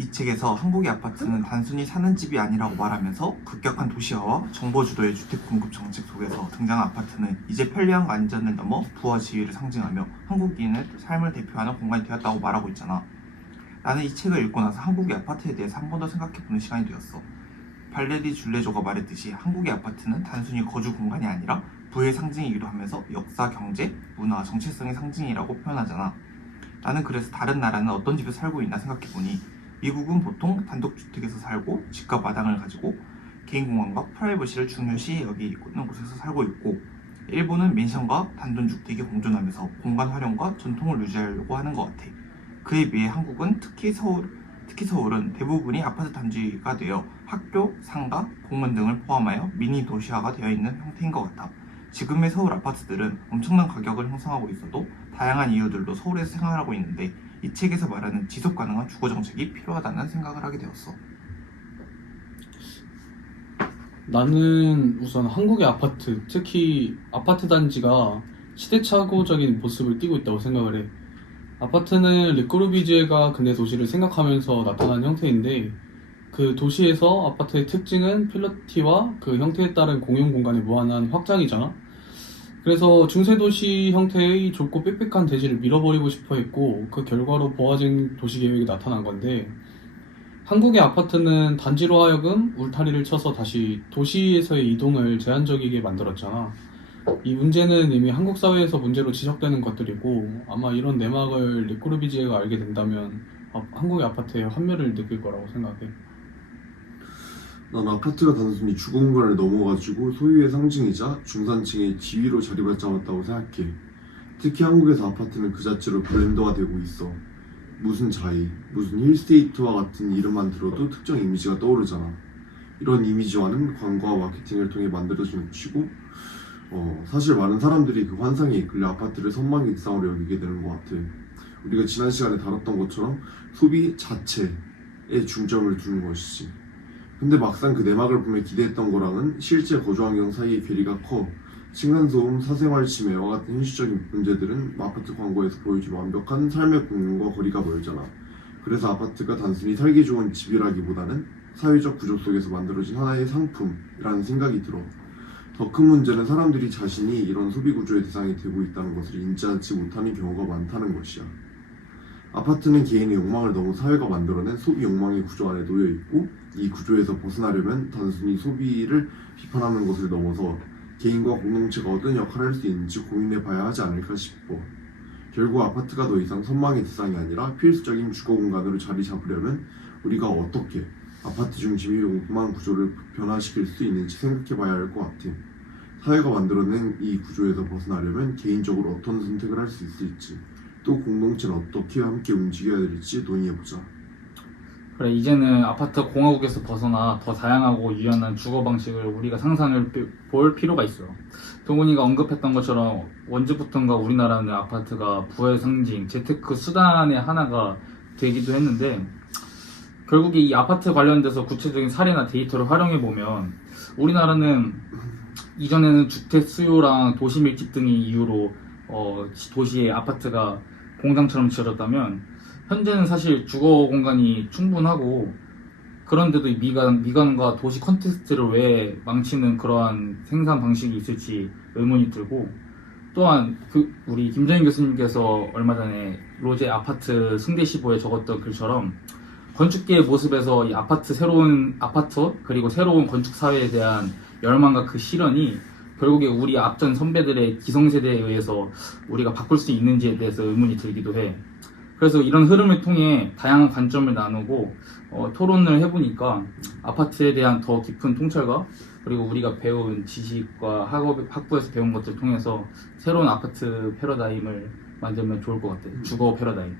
이 책에서 한국의 아파트는 단순히 사는 집이 아니라고 말하면서 급격한 도시화와 정보 주도의 주택 공급 정책 속에서 등장한 아파트는 이제 편리함과 안전을 넘어 부와 지위를 상징하며 한국인의 삶을 대표하는 공간이 되었다고 말하고 있잖아. 나는 이 책을 읽고 나서 한국의 아파트에 대해서 한 번 더 생각해보는 시간이 되었어. 발레리 줄레조가 말했듯이 한국의 아파트는 단순히 거주 공간이 아니라 부의 상징이기도 하면서 역사, 경제, 문화, 정체성의 상징이라고 표현하잖아. 나는 그래서 다른 나라는 어떤 집에 살고 있나 생각해보니 미국은 보통 단독주택에서 살고 집과 마당을 가지고 개인 공간과 프라이버시를 중요시 여기는 곳에서 살고 있고, 일본은 맨션과 단독주택이 공존하면서 공간 활용과 전통을 유지하려고 하는 것 같아. 그에 비해 한국은 특히 서울은 대부분이 아파트 단지가 되어 학교, 상가, 공원 등을 포함하여 미니 도시화가 되어 있는 형태인 것 같아. 지금의 서울 아파트들은 엄청난 가격을 형성하고 있어도 다양한 이유들로 서울에서 생활하고 있는데 이 책에서 말하는 지속 가능한 주거 정책이 필요하다는 생각을 하게 되었어. 나는 우선 한국의 아파트, 특히 아파트 단지가 시대착오적인 모습을 띠고 있다고 생각을 해. 아파트는 르꼬르비지에가 근대 도시를 생각하면서 나타난 형태인데, 그 도시에서 아파트의 특징은 필로티와 그 형태에 따른 공용 공간의 무한한 확장이잖아. 그래서 중세도시 형태의 좁고 빽빽한 대지를 밀어버리고 싶어 했고, 그 결과로 보아진 도시계획이 나타난 건데, 한국의 아파트는 단지로 하여금 울타리를 쳐서 다시 도시에서의 이동을 제한적이게 만들었잖아. 이 문제는 이미 한국 사회에서 문제로 지적되는 것들이고, 아마 이런 내막을 르꼬르비지에가 알게 된다면 한국의 아파트에 환멸을 느낄 거라고 생각해. 난 아파트가 단순히 주거 공간을 넘어가지고 소유의 상징이자 중산층의 지위로 자리잡았다고 생각해. 특히 한국에서 아파트는 그 자체로 브랜드화 되고 있어. 무슨 자이, 무슨 힐스테이트와 같은 이름만 들어도 특정 이미지가 떠오르잖아. 이런 이미지화는 광고와 마케팅을 통해 만들어진 것이고, 사실 많은 사람들이 그 환상에 이끌려 아파트를 선망의 대상으로 여기게 되는 것 같아. 우리가 지난 시간에 다뤘던 것처럼 소비 자체에 중점을 두는 것이지. 근데 막상 그 내막을 보며 기대했던 거랑은 실제 거주 환경 사이의 괴리가 커. 층간소음, 사생활 침해와 같은 현실적인 문제들은 아파트 광고에서 보여준 완벽한 삶의 공간과 거리가 멀잖아. 그래서 아파트가 단순히 살기 좋은 집이라기보다는 사회적 구조 속에서 만들어진 하나의 상품이라는 생각이 들어. 더 큰 문제는 사람들이 자신이 이런 소비 구조의 대상이 되고 있다는 것을 인지하지 못하는 경우가 많다는 것이야. 아파트는 개인의 욕망을 너무 사회가 만들어낸 소비 욕망의 구조 안에 놓여 있고, 이 구조에서 벗어나려면 단순히 소비를 비판하는 것을 넘어서 개인과 공동체가 어떤 역할을 할 수 있는지 고민해 봐야 하지 않을까 싶어. 결국 아파트가 더 이상 선망의 대상이 아니라 필수적인 주거 공간으로 자리 잡으려면 우리가 어떻게 아파트 중심의 욕망 구조를 변화시킬 수 있는지 생각해 봐야 할 것 같아. 사회가 만들어낸 이 구조에서 벗어나려면 개인적으로 어떤 선택을 할 수 있을지, 또 공동체는 어떻게 함께 움직여야 될지 논의해보자. 그래, 이제는 아파트 공화국에서 벗어나 더 다양하고 유연한 주거 방식을 우리가 상상을 볼 필요가 있어요. 동훈이가 언급했던 것처럼 언제부턴가 우리나라는 아파트가 부의 상징, 재테크 수단의 하나가 되기도 했는데, 결국에 이 아파트 관련돼서 구체적인 사례나 데이터를 활용해보면 우리나라는 이전에는 주택 수요랑 도시 밀집 등의 이유로 도시의 아파트가 공장처럼 지어졌다면, 현재는 사실 주거 공간이 충분하고, 그런데도 미관과 도시 컨텍스트를 왜 망치는 그러한 생산 방식이 있을지 의문이 들고, 또한 우리 김정인 교수님께서 얼마 전에 로제 아파트 승대시보에 적었던 글처럼 건축계의 모습에서 이 새로운 아파트 그리고 새로운 건축 사회에 대한 열망과 그 실현이 결국에 우리 앞전 선배들의 기성세대에 의해서 우리가 바꿀 수 있는지에 대해서 의문이 들기도 해. 그래서 이런 흐름을 통해 다양한 관점을 나누고 토론을 해보니까 아파트에 대한 더 깊은 통찰과 그리고 우리가 배운 지식과 학부에서 배운 것들을 통해서 새로운 아파트 패러다임을 만들면 좋을 것 같아. 주거 패러다임.